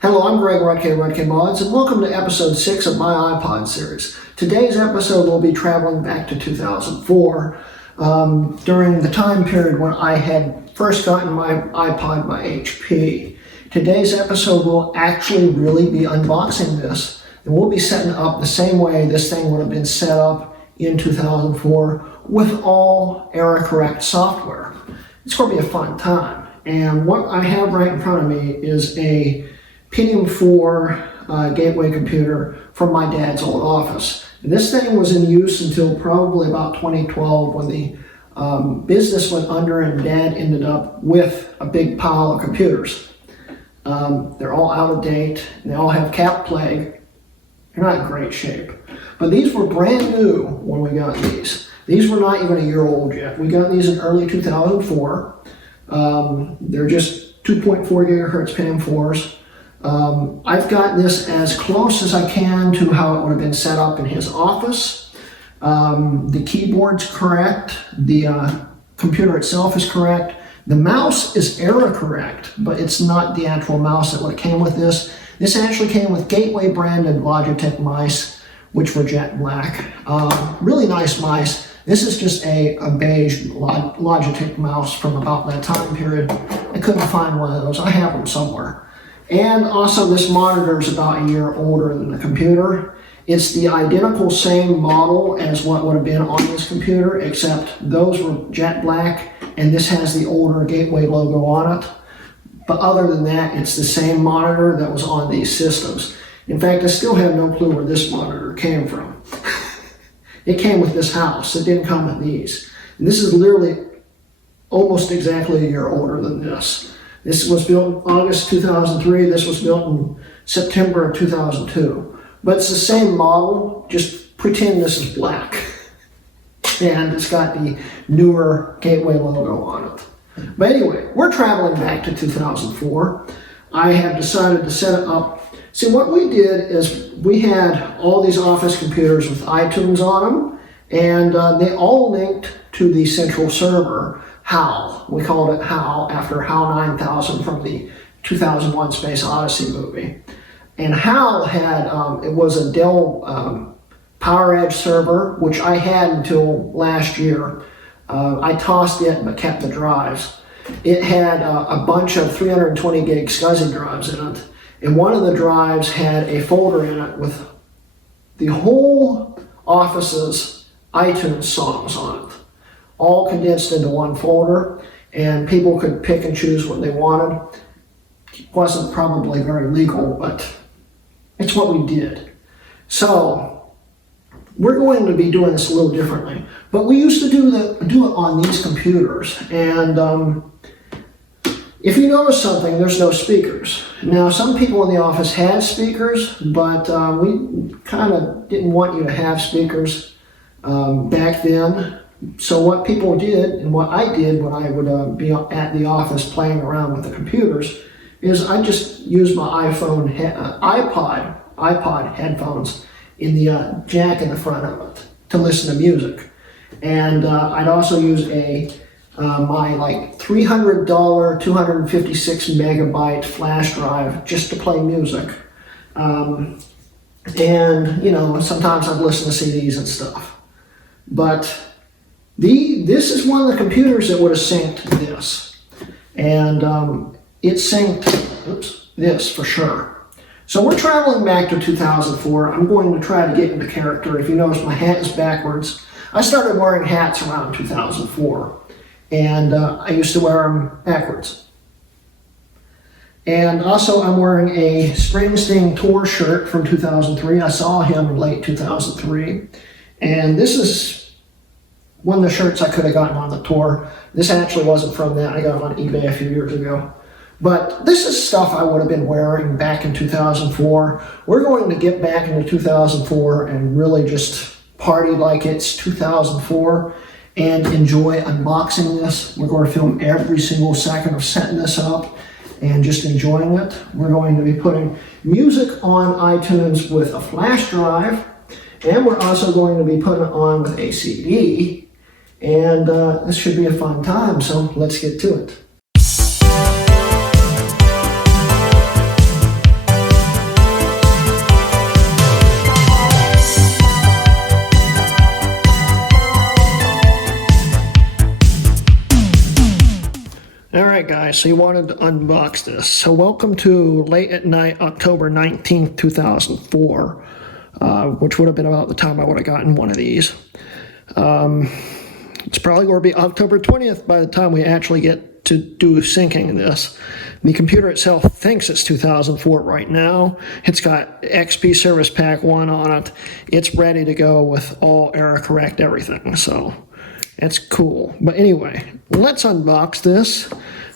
Hello, I'm Greg Rudke Mods, and welcome to episode 6 of my iPod series. Today's episode will be traveling back to 2004, during the time period when I had first gotten my iPod by HP. Today's episode will actually really be unboxing this, and we'll be setting it up the same way this thing would have been set up in 2004 with all error-correct software. It's going to be a fun time, and what I have right in front of me is a Pentium 4 gateway computer from my dad's old office. And this thing was in use until probably about 2012 when the business went under and Dad ended up with a big pile of computers. They're all out of date, and they all have cap plague. They're not in great shape. But these were brand new when we got these. These were not even a year old yet. We got these in early 2004. They're just 2.4 gigahertz PAM4s. I've got this as close as I can to how it would have been set up in his office. The keyboard's correct. The computer itself is correct. The mouse is error correct, but it's not the actual mouse that would have came with this. This actually came with Gateway branded Logitech mice, which were jet black. Really nice mice. This is just a beige Logitech mouse from about that time period. I couldn't find one of those. I have them somewhere. And also this monitor is about a year older than the computer. It's the identical same model as what would have been on this computer, except those were jet black and this has the older Gateway logo on it. But other than that, it's the same monitor that was on these systems. In fact, I still have no clue where this monitor came from. It came with this house. It didn't come with these. And this is literally almost exactly a year older than this. This was built in August 2003. This was built in September of 2002. But it's the same model, just pretend this is black. And it's got the newer Gateway logo on it. But anyway, we're traveling back to 2004. I have decided to set it up. See, what we did is we had all these office computers with iTunes on them, and they all linked to the central server, HAL. We called it HAL after HAL 9000 from the 2001 Space Odyssey movie. And HAL had, it was a Dell PowerEdge server, which I had until last year. I tossed it but kept the drives. It had a bunch of 320 gig SCSI drives in it. And one of the drives had a folder in it with the whole office's iTunes songs on it, all condensed into one folder, and people could pick and choose what they wanted. It wasn't probably very legal, but it's what we did. So we're going to be doing this a little differently, but we used to do it on these computers, and if you notice something, there's no speakers. Now, some people in the office had speakers, but we kind of didn't want you to have speakers back then. So what people did, and what I did when I would be at the office playing around with the computers, is I just used my iPod headphones in the jack in the front of it to listen to music. And I'd also use my like $300 256 megabyte flash drive just to play music. And you know, sometimes I'd listen to CDs and stuff. But this is one of the computers that would have synced this. And it synced this for sure. So we're traveling back to 2004. I'm going to try to get into character. If you notice, my hat is backwards. I started wearing hats around 2004. And I used to wear them backwards. And also I'm wearing a Springsteen tour shirt from 2003. I saw him in late 2003. And this is one of the shirts I could have gotten on the tour. This actually wasn't from that. I got it on eBay a few years ago. But this is stuff I would have been wearing back in 2004. We're going to get back into 2004 and really just party like it's 2004. And enjoy unboxing this. We're going to film every single second of setting this up and just enjoying it. We're going to be putting music on iTunes with a flash drive, and we're also going to be putting it on with a CD, and this should be a fun time, so let's get to it. Alright guys, so you wanted to unbox this. So welcome to late at night, October 19th, 2004, which would have been about the time I would have gotten one of these. It's probably going to be October 20th by the time we actually get to do syncing in this. The computer itself thinks it's 2004 right now. It's got XP Service Pack 1 on it. It's ready to go with all error correct everything, so it's cool. But anyway, let's unbox this.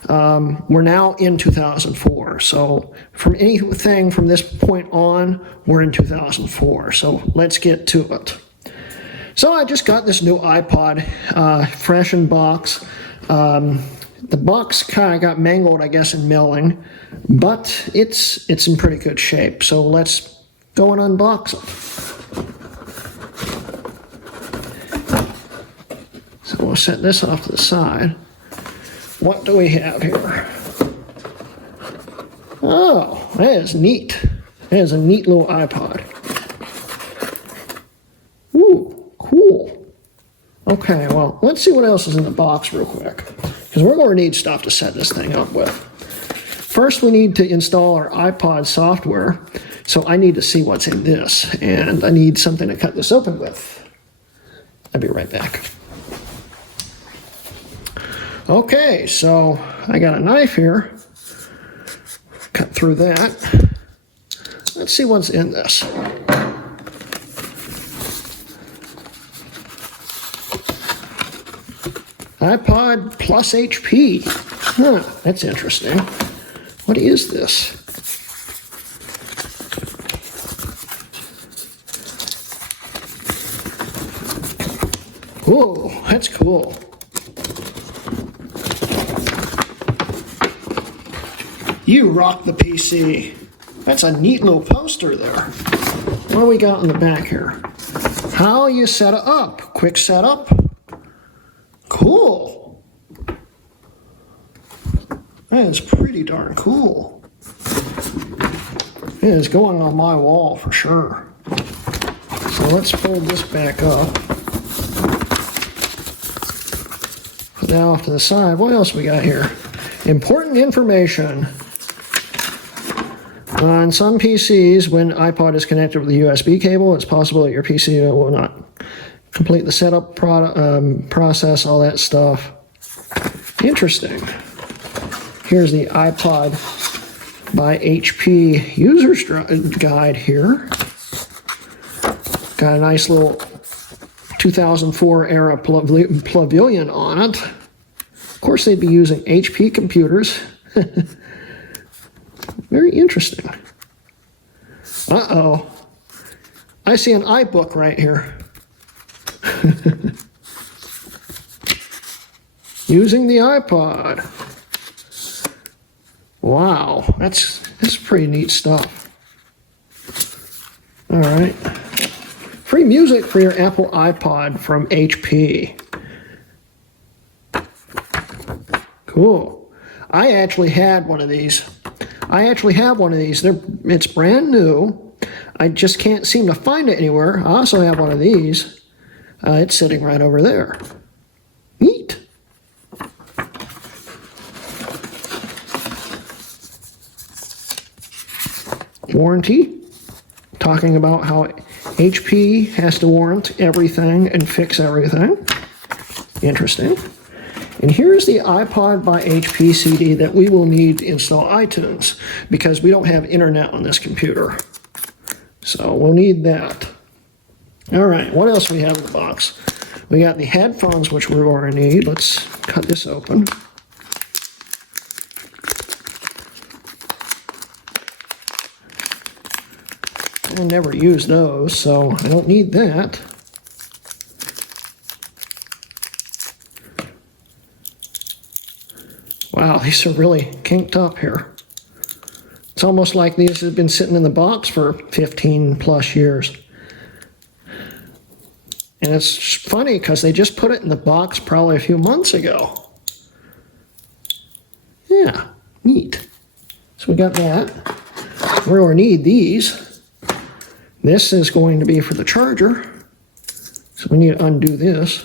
We're now in 2004, so from anything from this point on, we're in 2004. So let's get to it. So I just got this new iPod, fresh in box. The box kind of got mangled, I guess, in mailing, but it's in pretty good shape. So let's go and unbox it. So we'll set this off to the side. What do we have here? Oh, that is neat. That is a neat little iPod. Ooh, cool. Okay, well, let's see what else is in the box real quick, because we're going to need stuff to set this thing up with. First, we need to install our iPod software, so I need to see what's in this, and I need something to cut this open with. I'll be right back. Okay, so I got a knife here. Cut through that. Let's see what's in this. iPod plus HP. Huh, that's interesting. What is this? Whoa, that's cool. You rock the PC. That's a neat little poster there. What do we got in the back here? How you set it up. Quick setup. Cool. That is pretty darn cool. It is going on my wall for sure. So let's fold this back up. Put that off to the side. What else we got here? Important information. On some PCs, when iPod is connected with a USB cable, it's possible that your PC will not complete the setup process, all that stuff. Interesting. Here's the iPod by HP user's guide here. Got a nice little 2004 era pavilion on it. Of course, they'd be using HP computers. Very interesting. Uh-oh. I see an iBook right here. Using the iPod. Wow, that's pretty neat stuff. All right. Free music for your Apple iPod from HP. Cool. I actually had one of these. I actually have one of these. It's brand new. I just can't seem to find it anywhere. I also have one of these. It's sitting right over there. Neat. Warranty. Talking about how HP has to warrant everything and fix everything. Interesting. And here's the iPod by HP CD that we will need to install iTunes, because we don't have internet on this computer. So we'll need that. All right, what else we have in the box? We got the headphones, which we're going to need. Let's cut this open. I never use those, so I don't need that. Wow, these are really kinked up here. It's almost like these have been sitting in the box for 15 plus years. And it's funny because they just put it in the box probably a few months ago. Yeah, neat. So we got that. We're going to need these. This is going to be for the charger. So we need to undo this.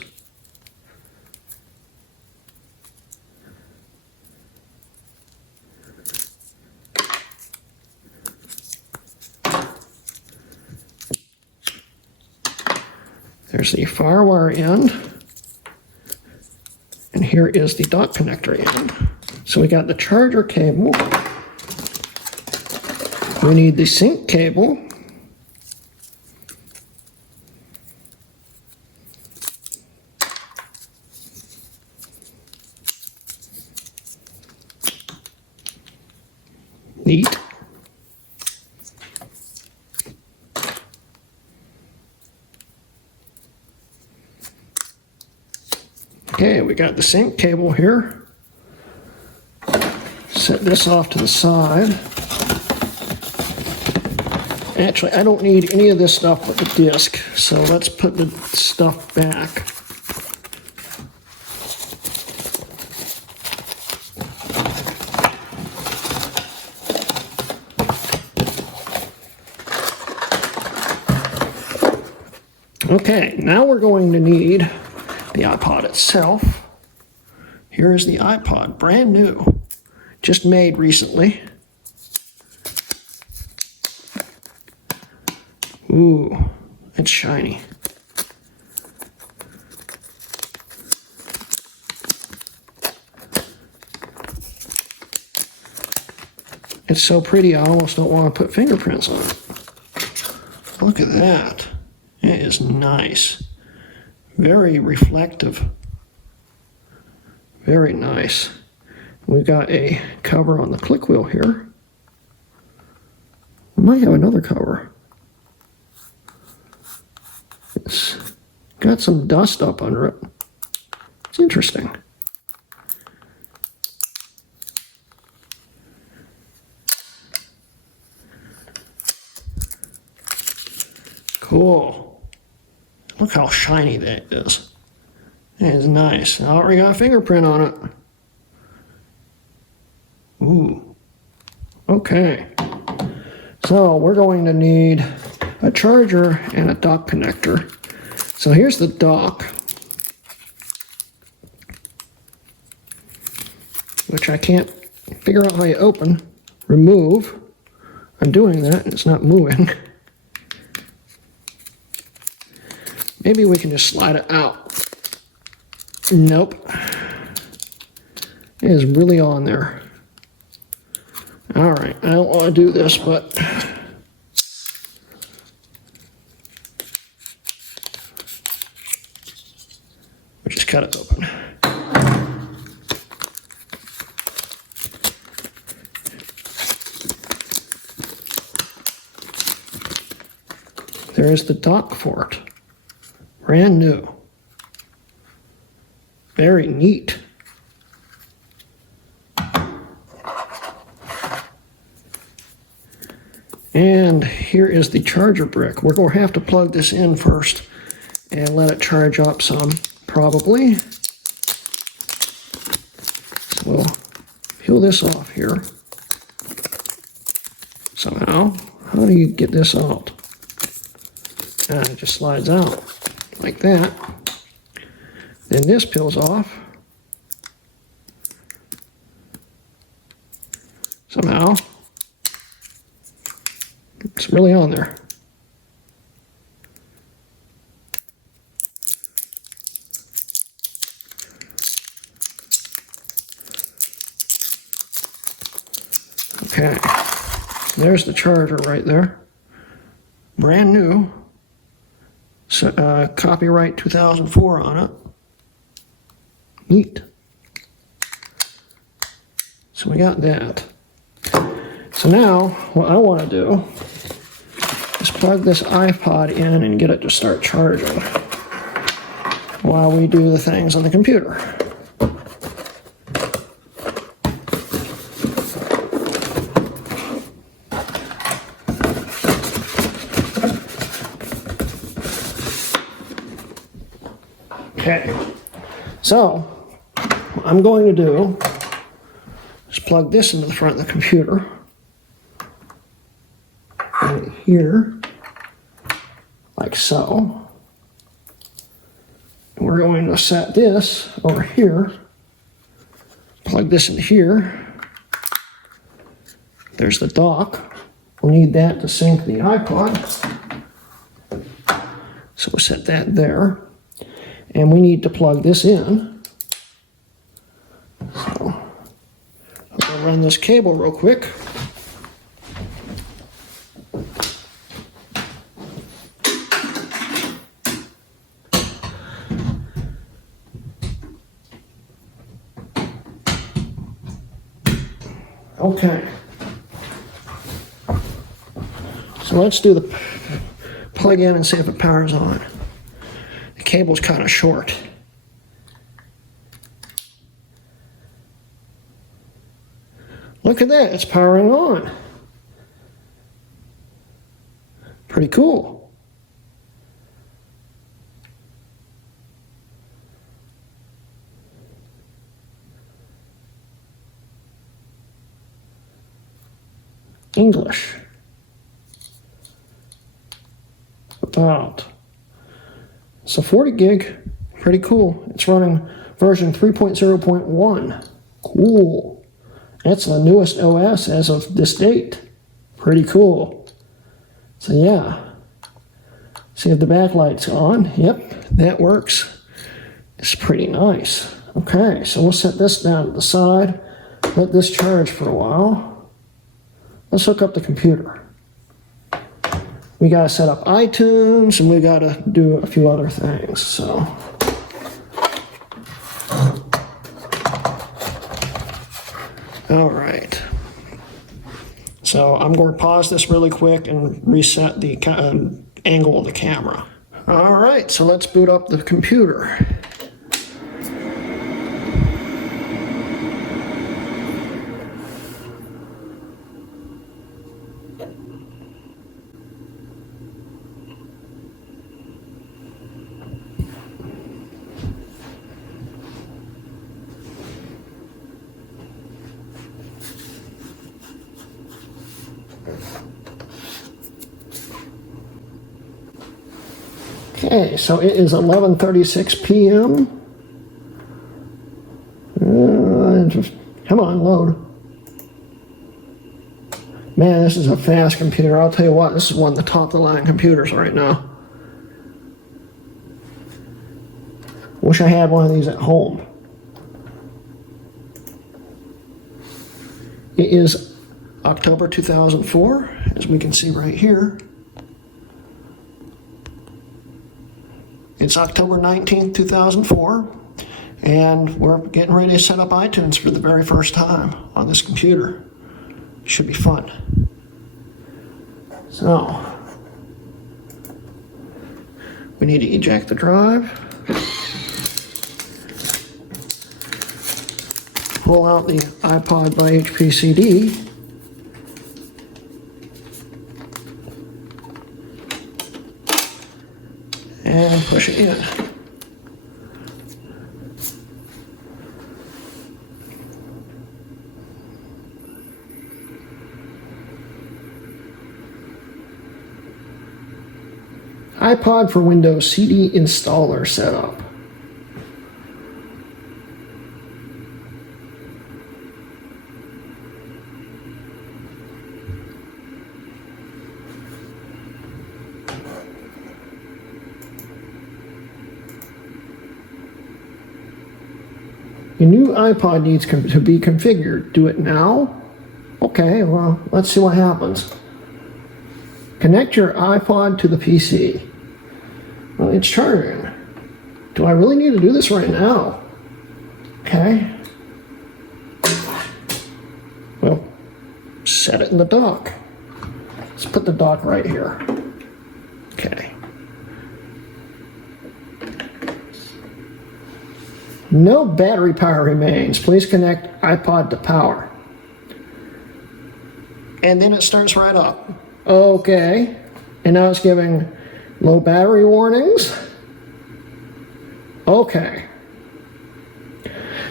Here's the FireWire end. And here is the dock connector end. So we got the charger cable. We need the sync cable. Neat. Okay, we got the sync cable here. Set this off to the side. Actually, I don't need any of this stuff but the disc, so let's put the stuff back. Okay, now we're going to need the iPod itself. Here is the iPod, brand new, just made recently. Ooh, it's shiny. It's so pretty, I almost don't want to put fingerprints on it. Look at that. It is nice. Very reflective. Very nice. We've got a cover on the click wheel here. We might have another cover. It's got some dust up under it. It's interesting. Cool. Look how shiny that is. That is nice. I already got a fingerprint on it. Ooh. Okay. So we're going to need a charger and a dock connector. So here's the dock, which I can't figure out how you open. Remove. I'm doing that and it's not moving. Maybe we can just slide it out. Nope. It is really on there. Alright, I don't want to do this, but we'll just cut it open. There's the dock for it. Brand new. Very neat. And here is the charger brick. We're going to have to plug this in first and let it charge up some, probably. So we'll peel this off here. Somehow. How do you get this out? It just slides out like that. Then this peels off. Somehow. It's really on there. Okay. There's the charger right there. Brand new. So, copyright 2004 on it. Neat. So we got that. So now, what I want to do is plug this iPod in and get it to start charging while we do the things on the computer. Okay, so what I'm going to do is plug this into the front of the computer. Right here, like so. And we're going to set this over here, plug this in here. There's the dock. We'll need that to sync the iPod. So we'll set that there. And we need to plug this in. So I'll run this cable real quick. Okay. So let's do the plug in and see if it powers on. The cable's kind of short. Look at that, it's powering on. Pretty cool. English. About. So 40 gig, pretty cool. It's running version 3.0.1. Cool. That's the newest OS as of this date. Pretty cool. So yeah. See if the backlight's on. Yep, that works. It's pretty nice. Okay, so we'll set this down to the side. Let this charge for a while. Let's hook up the computer. We gotta set up iTunes and we gotta do a few other things, so. All right. So I'm going to pause this really quick and reset the angle of the camera. All right, so let's boot up the computer. Okay, so it is 11:36 p.m. Come on, load. Man, this is a fast computer. I'll tell you what, this is one of the top-of-the-line computers right now. Wish I had one of these at home. It is October 2004, as we can see right here. It's October 19th, 2004, and we're getting ready to set up iTunes for the very first time on this computer. Should be fun. So, we need to eject the drive. Pull out the iPod by HP CD. And push it in. iPod for Windows CD installer setup. Your new iPod needs to be configured. Do it now? Okay, well, let's see what happens. Connect your iPod to the PC. Well, it's charging. Do I really need to do this right now? Okay. Well, set it in the dock. Let's put the dock right here. Okay. No battery power remains. Please connect iPod to power. And then it starts right up. Okay. And now it's giving low battery warnings. Okay.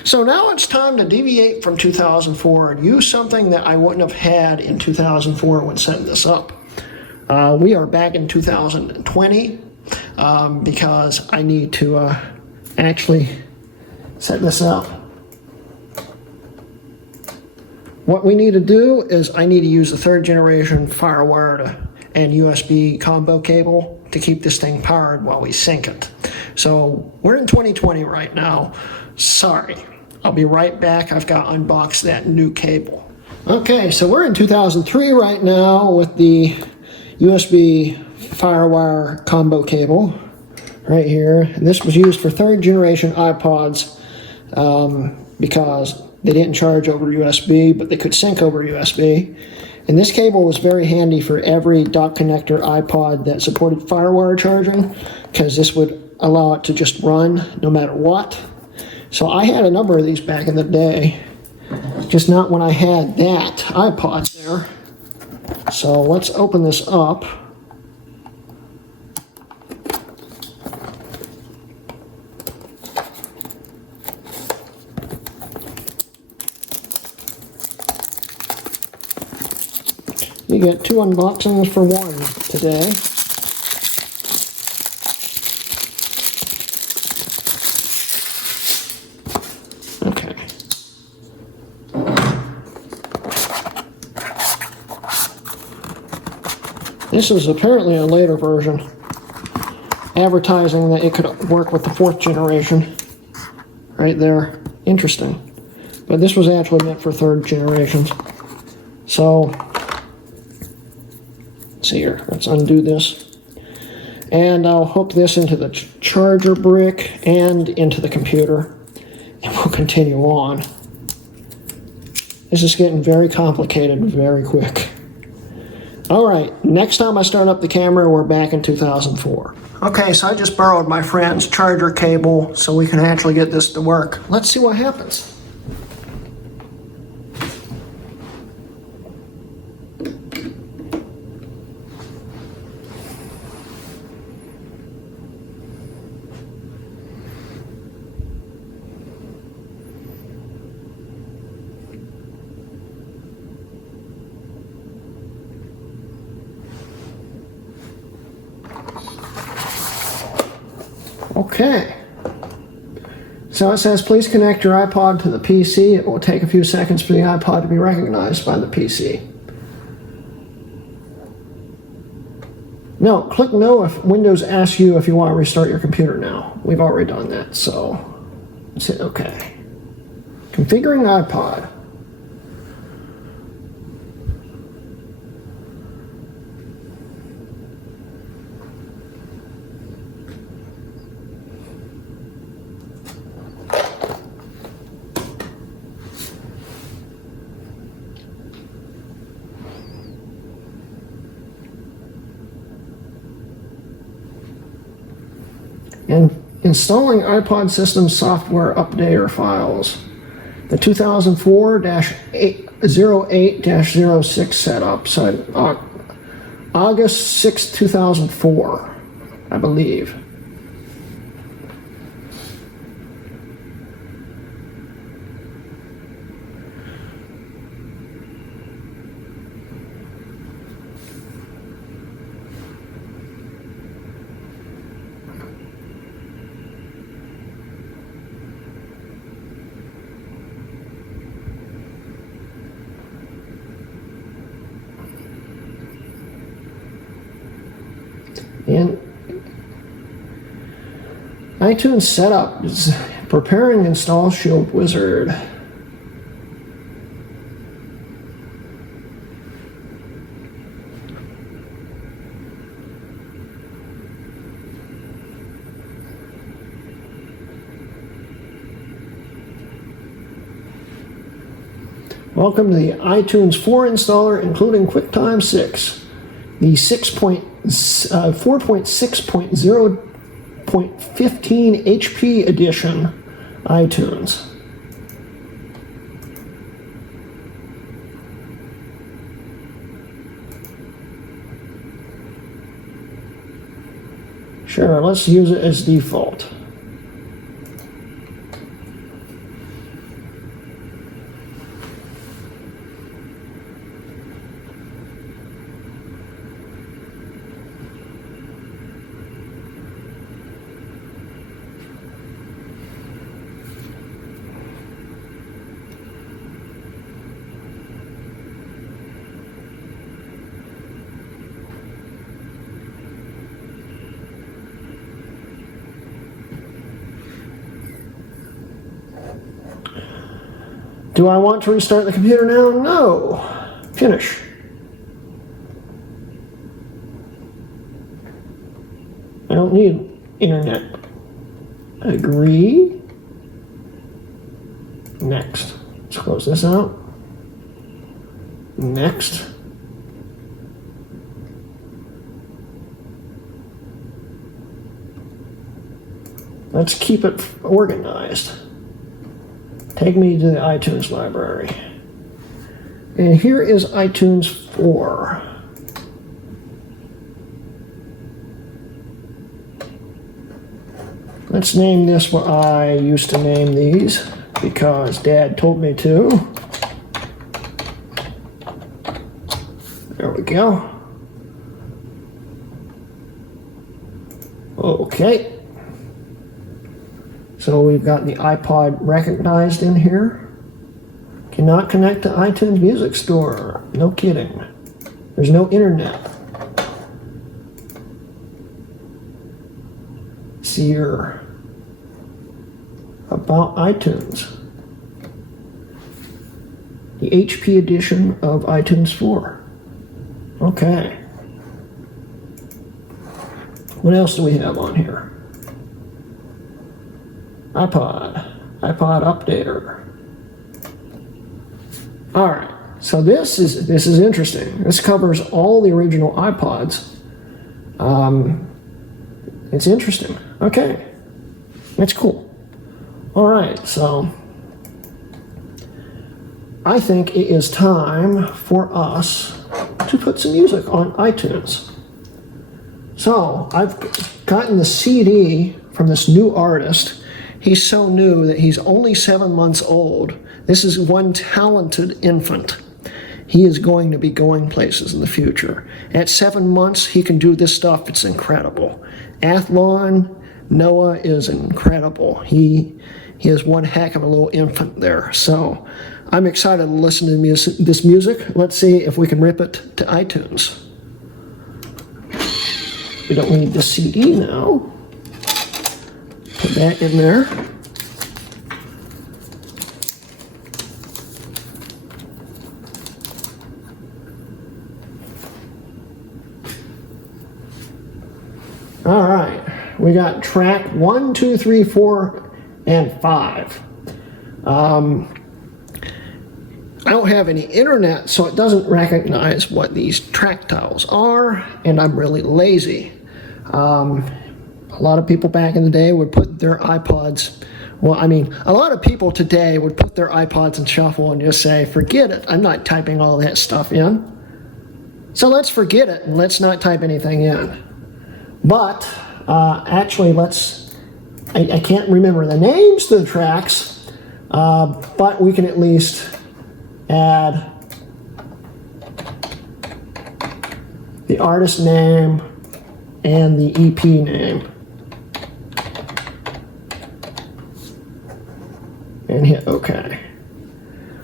So now it's time to deviate from 2004 and use something that I wouldn't have had in 2004 when setting this up. We are back in 2020 because I need to actually set this up. What we need to do is I need to use the 3rd generation FireWire and USB combo cable to keep this thing powered while we sync it. So we're in 2020 right now. Sorry. I'll be right back. I've got to unbox that new cable. Okay, so we're in 2003 right now with the USB FireWire combo cable right here. And this was used for third generation iPods because they didn't charge over USB, but they could sync over USB. And this cable was very handy for every dock connector iPod that supported FireWire charging, because this would allow it to just run no matter what. So I had a number of these back in the day, just not when I had that iPod there. So let's open this up. You get 2 unboxings for 1 today. Okay. This is apparently a later version, advertising that it could work with the 4th generation. Right there. Interesting. But this was actually meant for 3rd generations. So see here, let's undo this. And I'll hook this into the charger brick and into the computer. And we'll continue on. This is getting very complicated very quick. Alright, next time I start up the camera, we're back in 2004. Okay, so I just borrowed my friend's charger cable so we can actually get this to work. Let's see what happens. Okay, so it says please connect your iPod to the PC. It will take a few seconds for the iPod to be recognized by the PC. No, click no if Windows asks you if you want to restart your computer now. We've already done that, so let's hit OK. Configuring iPod. And installing iPod system software updater files. The 2004-08-06 setup, so August 6, 2004, I believe. And iTunes setup is preparing install Shield Wizard. Welcome to the iTunes 4 installer, including QuickTime 6. The 4.6.0.15 HP edition iTunes. Sure, let's use it as default. Do I want to restart the computer now? No. Finish. I don't need internet. Agree. Next. Let's close this out. Next. Let's keep it organized. Take me to the iTunes library. And here is iTunes 4. Let's name this what I used to name these because Dad told me to. There we go. Okay. So we've got the iPod recognized in here. Cannot connect to iTunes Music Store. No kidding. There's no internet. See here about iTunes. The HP edition of iTunes 4. Okay. What else do we have on here? iPod updater. All right, so this is interesting. This covers all the original iPods. It's interesting. Okay, that's cool. All right, so I think it is time for us to put some music on iTunes. So I've gotten the CD from this new artist. He's so new that he's only 7 months old. This is one talented infant. He is going to be going places in the future. At 7 months, he can do this stuff. It's incredible. Athlon, Noah is incredible. He is one heck of a little infant there. So I'm excited to listen to this music. Let's see if we can rip it to iTunes. We don't need the CD now. Put that in there. All right, we got track 1, 2, 3, 4, and 5. I don't have any internet, so it doesn't recognize what these track tiles are, and I'm really lazy. A lot of people back in the day would put their iPods, well, I mean, a lot of people today would put their iPods in shuffle and just say, forget it, I'm not typing all that stuff in. So let's forget it and let's not type anything in. But actually, I can't remember the names to the tracks, but we can at least add the artist name and the EP name. And hit OK.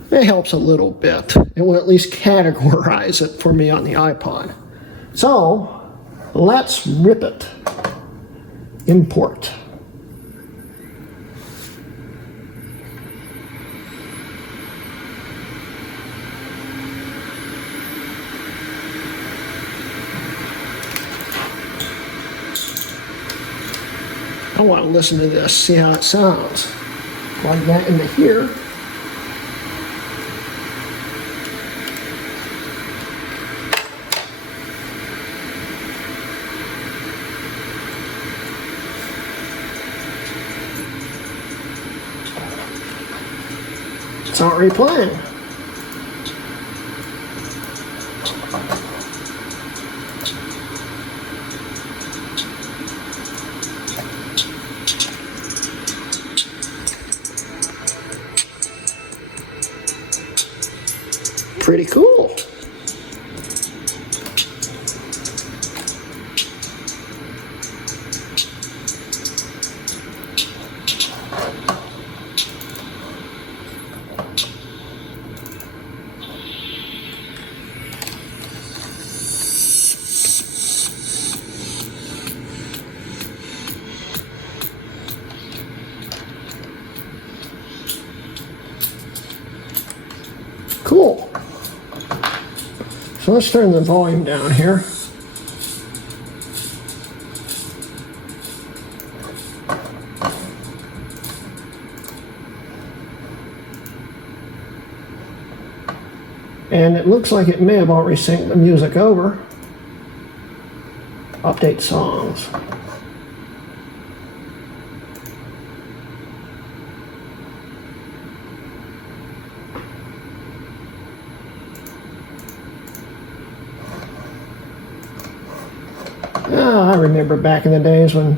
It helps a little bit. It will at least categorize it for me on the iPod. So let's rip it. Import. I want to listen to this, see how it sounds. Plug that into here. It's already playing. Pretty cool. Cool. So let's turn the volume down here. And it looks like it may have already synced the music over. Update songs. I remember back in the days when,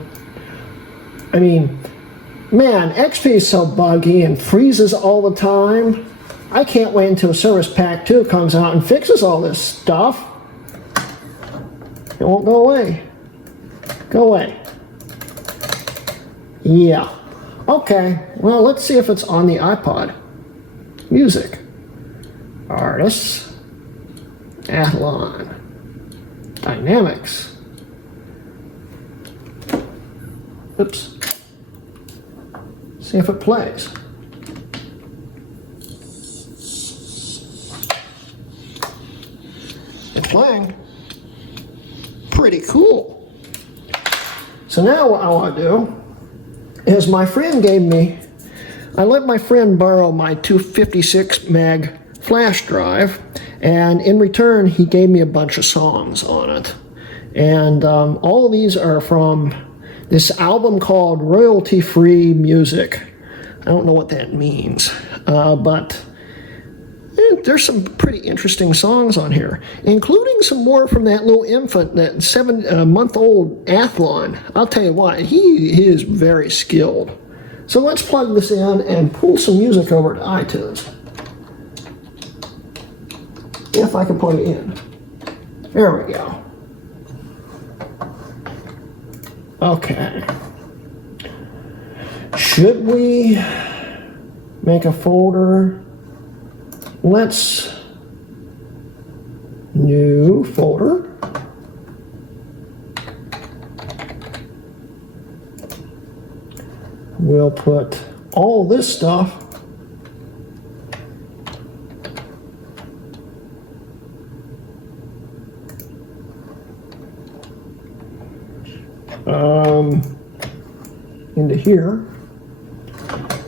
man, XP is so buggy and freezes all the time. I can't wait until Service Pack 2 comes out and fixes all this stuff. It won't go away. Go away. Yeah. Okay, well, let's see if it's on the iPod. Music. Artists. Athlon. Dynamics. Oops. See if it plays. It's playing. Pretty cool. So now what I want to do is my friend gave me, I let my friend borrow my 256 meg flash drive, and in return he gave me a bunch of songs on it. And all of these are from this album called Royalty Free Music. I don't know what that means, but there's some pretty interesting songs on here, including some more from that little infant, that 7-month-old Athlon. I'll tell you what, he is very skilled. So let's plug this in and pull some music over to iTunes. If I can plug it in. There we go. Okay. Should we make a folder? Let's new folder. We'll put all this stuff into here,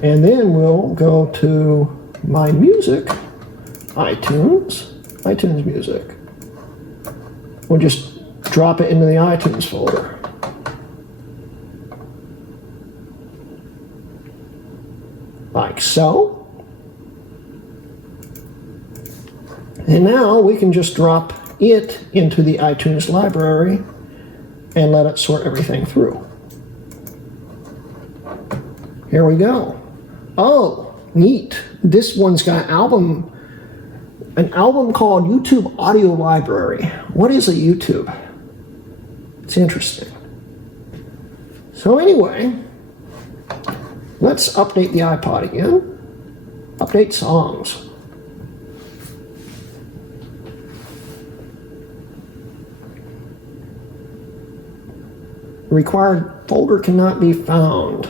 and then we'll go to my music, iTunes music. We'll just drop it into the iTunes folder. Like so. And now we can just drop it into the iTunes library and let it sort everything through. Here we go. Oh, neat. This one's got an album called YouTube Audio Library. What is a YouTube? It's interesting. So anyway, let's update the iPod again. Update songs. Required folder cannot be found.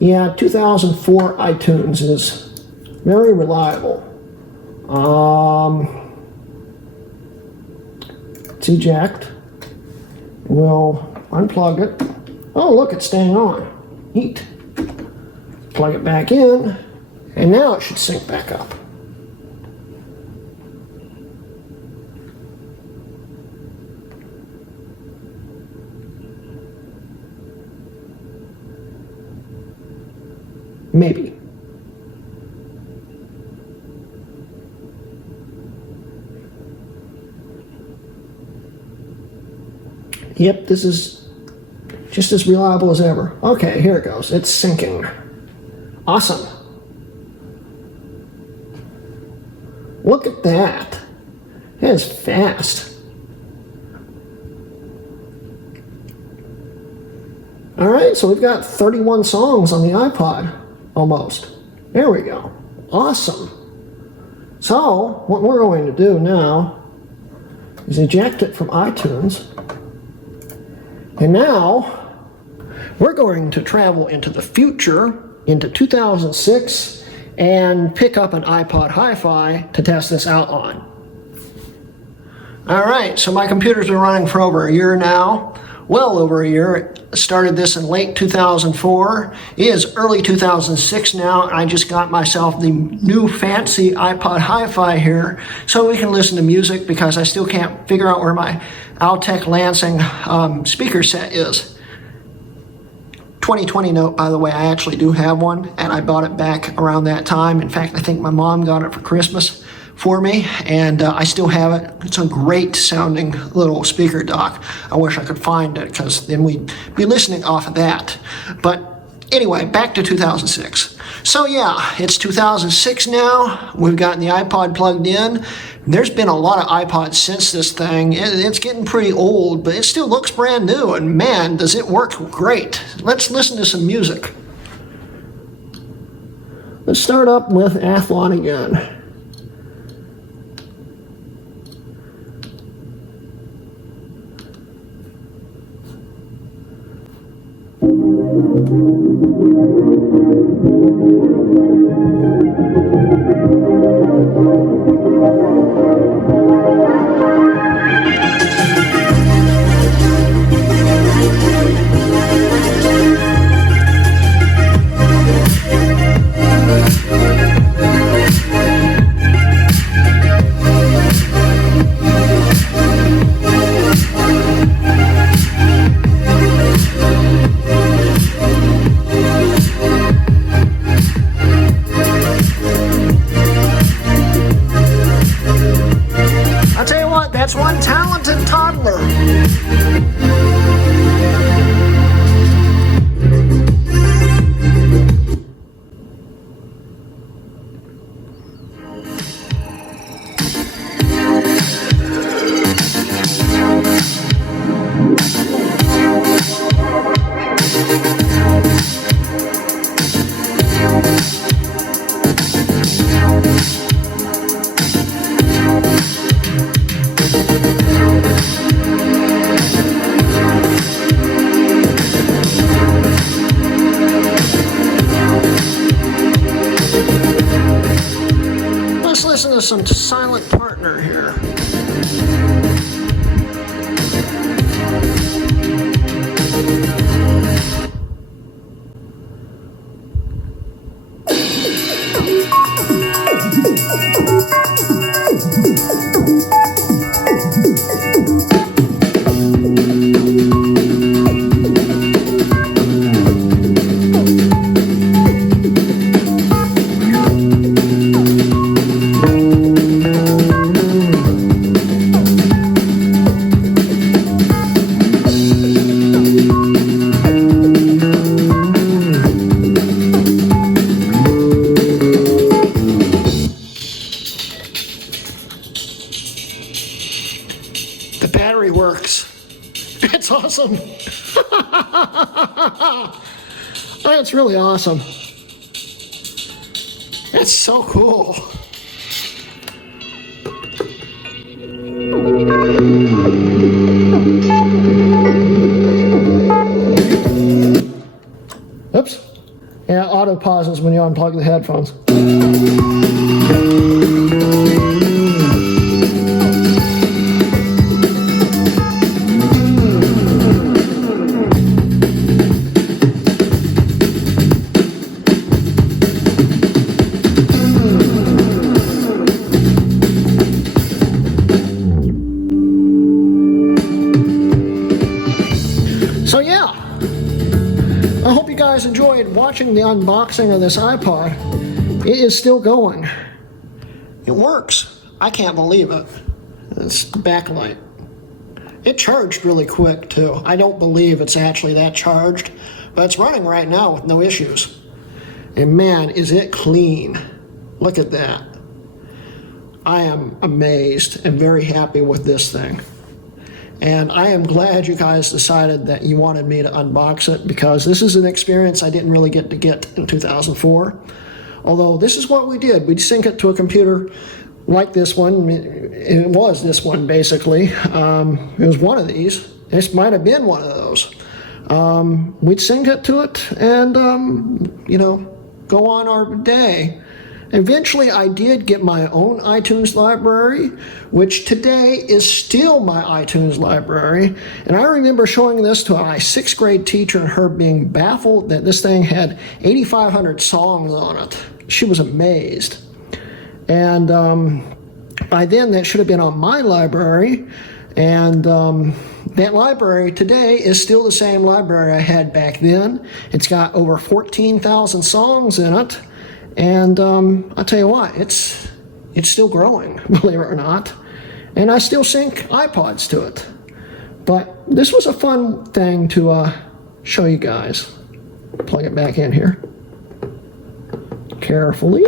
Yeah, 2004 iTunes is very reliable. Let's eject. We'll unplug it. Oh, look, it's staying on. Neat. Plug it back in, and now it should sync back up. Maybe. Yep, this is just as reliable as ever. Okay, here it goes. It's syncing. Awesome. Look at that. That is fast. All right, so we've got 31 songs on the iPod. Almost. There we go. Awesome. So, what we're going to do now is eject it from iTunes. And now, we're going to travel into the future, into 2006, and pick up an iPod Hi-Fi to test this out on. All right, so my computer's been running for over a year now, well over a year. I started this in late 2004. It is early 2006 now, and I just got myself the new fancy iPod Hi-Fi here so we can listen to music, because I still can't figure out where my Altec Lansing speaker set is. 2020 note, by the way, I actually do have one, and I bought it back around that time. In fact, I think my mom got it for Christmas for me, and I still have it. It's a great sounding little speaker dock. I wish I could find it, because then we'd be listening off of that. But anyway, back to 2006. So yeah, it's 2006 now. We've gotten the iPod plugged in. There's been a lot of iPods since this thing. It's getting pretty old, but it still looks brand new, and man, does it work great. Let's listen to some music. Let's start up with Athlon again. That's one talented toddler. Listen to some Silent Partner here. The battery works. It's awesome. That's really awesome. It's so cool. Oops. Yeah, auto pauses when you unplug the headphones. So yeah, I hope you guys enjoyed watching the unboxing of this iPod. It is still going. It works. I can't believe it. It's the backlight. It charged really quick too. I don't believe it's actually that charged, but it's running right now with no issues. And man, is it clean. Look at that. I am amazed and very happy with this thing. And I am glad you guys decided that you wanted me to unbox it, because this is an experience I didn't really get in 2004. Although this is what we did. We'd sync it to a computer like this one. It was this one, basically. It was one of these. This might have been one of those. We'd sync it to it and, you know, go on our day. Eventually, I did get my own iTunes library, which today is still my iTunes library. And I remember showing this to my 6th grade teacher and her being baffled that this thing had 8,500 songs on it. She was amazed. And by then, that should have been on my library. And that library today is still the same library I had back then. It's got over 14,000 songs in it. And I'll tell you what, it's still growing, believe it or not. And I still sync iPods to it. But this was a fun thing to show you guys. Plug it back in here. Carefully.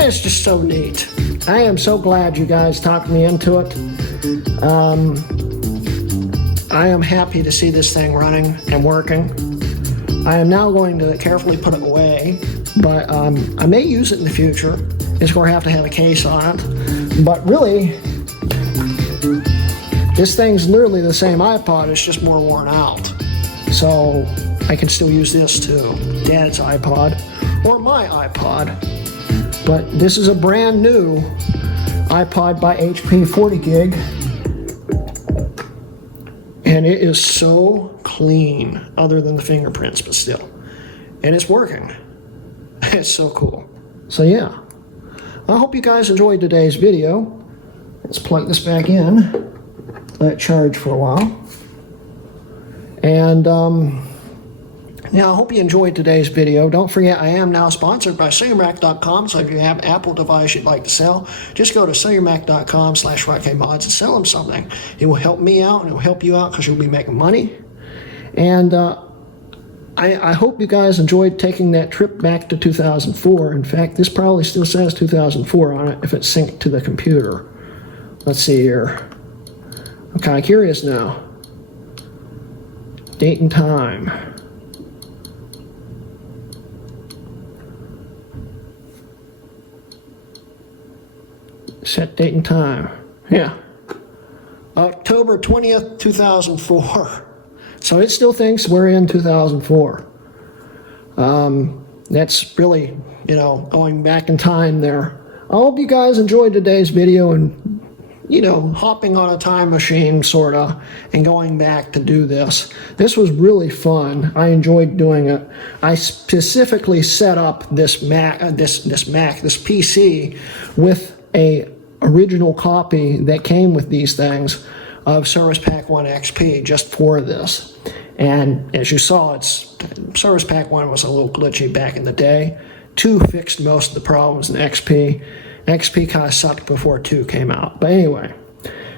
It's just so neat. I am so glad you guys talked me into it. I am happy to see this thing running and working. I am now going to carefully put it away, but I may use it in the future. It's going to have a case on it. But really, this thing's literally the same iPod, it's just more worn out. So I can still use this too. Dad's iPod or my iPod. But this is a brand new iPod by HP 40 gig. And it is so clean, other than the fingerprints, but still. And it's working. It's so cool. So yeah, I hope you guys enjoyed today's video. Let's plug this back in, let it charge for a while. And yeah, I hope you enjoyed today's video. Don't forget, I am now sponsored by SellerMac.com, so if you have an Apple device you'd like to sell, just go to SellerMac.com/RocketMods and sell them something. It will help me out, and it will help you out because you'll be making money. And I hope you guys enjoyed taking that trip back to 2004. In fact, this probably still says 2004 on it if it's synced to the computer. Let's see here. I'm kind of curious now. Date and time. Set date and time. Yeah. October 20th, 2004. So it still thinks we're in 2004. That's really, going back in time there. I hope you guys enjoyed today's video and, hopping on a time machine, sort of, and going back to do this. This was really fun. I enjoyed doing it. I specifically set up this PC with a original copy that came with these things of Service Pack 1 XP just for this. And as you saw, Service Pack 1 was a little glitchy back in the day. 2 fixed most of the problems in XP. XP kind of sucked before 2 came out. But anyway,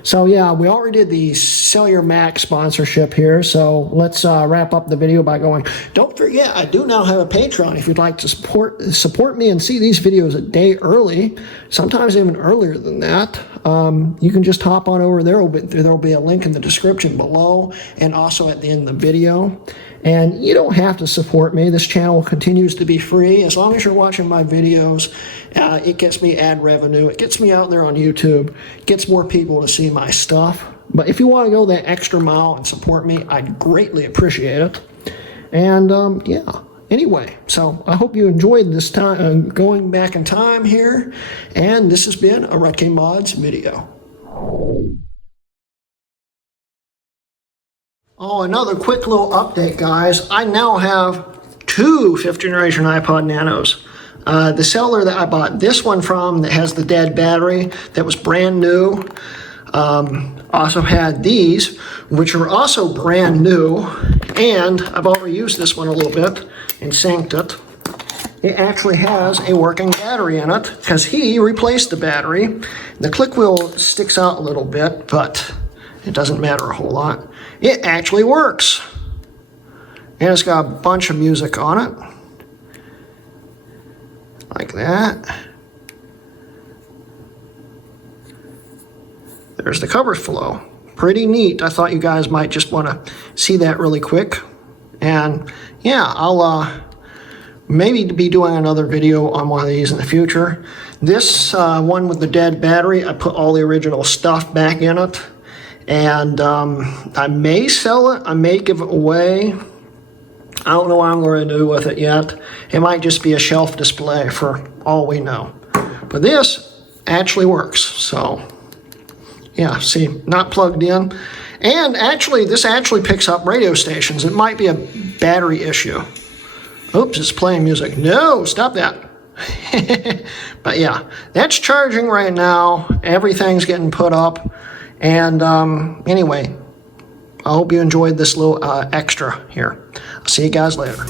so yeah, we already did the Sell Your Mac sponsorship here, so let's wrap up the video by going, don't forget, I do now have a Patreon if you'd like to support me and see these videos a day early, sometimes even earlier than that. You can just hop on over there. There'll be a link in the description below and also at the end of the video. And you don't have to support me. This channel continues to be free. As long as you're watching my videos, it gets me ad revenue. It gets me out there on YouTube. It gets more people to see my stuff. But if you want to go that extra mile and support me, I'd greatly appreciate it. And yeah, anyway, so I hope you enjoyed this time going back in time here. And this has been a RocketMods video. Oh, another quick little update, guys. I now have 2 5th generation iPod Nanos. The seller that I bought this one from that has the dead battery that was brand new also had these, which are also brand new, and I've already used this one a little bit and synced it. It actually has a working battery in it because he replaced the battery. The click wheel sticks out a little bit, but it doesn't matter a whole lot. It actually works. And it's got a bunch of music on it. Like that. there's the cover flow. Pretty neat. I thought you guys might just want to see that really quick. And yeah, I'll maybe be doing another video on one of these in the future. This one with the dead battery, I put all the original stuff back in it. And I may sell it, I may give it away. I don't know what I'm going to do with it yet. It might just be a shelf display for all we know. But this actually works, so yeah, see, not plugged in. And actually, this actually picks up radio stations. It might be a battery issue. Oops, it's playing music. No, stop that. But yeah, that's charging right now. Everything's getting put up. And anyway, I hope you enjoyed this little extra here. I'll see you guys later.